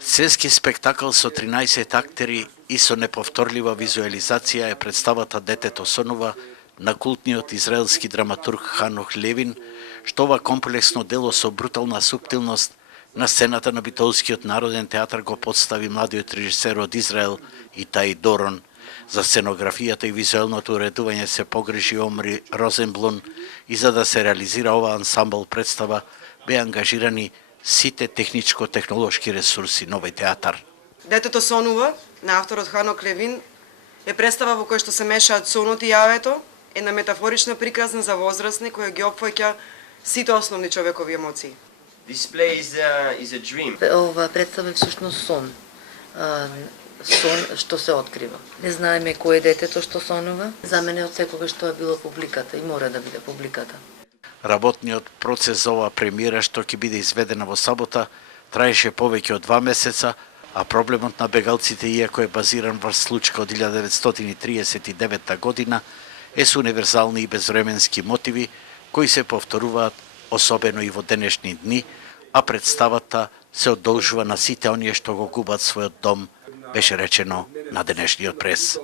Сценски спектакл со 13 актери и со неповторлива визуализација е представата Детето сонува на култниот израелски драматург Ханох Левин, што ова комплексно дело со брутална суптилност на сцената на Битолскиот народен театар го подстави младиот режисер од Израел Итај Дорон. За сценографијата и визуелното уредување се погрижи Омри Розенблум и за да се реализира ова ансамбл представа беа ангажирани сите техничко-технолошки ресурси на овој театар. Детето сонува на авторот Ханох Левин е представа во која што се мешаат сонот и јавето, една метафорична приказна за возрастни која ги опфаќа сите основни човекови емоции. This play is a dream. Ова представа е всушност сон. Сон што се открива. Не знаеме кој е детето што сонува. За мене од секогаш што е било публиката и мора да биде публиката. Работниот процес за оваа премиера што ќе биде изведена во сабота траеше повеќе од 2 месеца, а проблемот на бегалците, иако е базиран врз случка од 1939 година, е со универзални и безвременски мотиви кои се повторуваат особено и во денешни дни, а представата се одолжува на сите оние што го губат својот дом, беше речено на денешниот прес.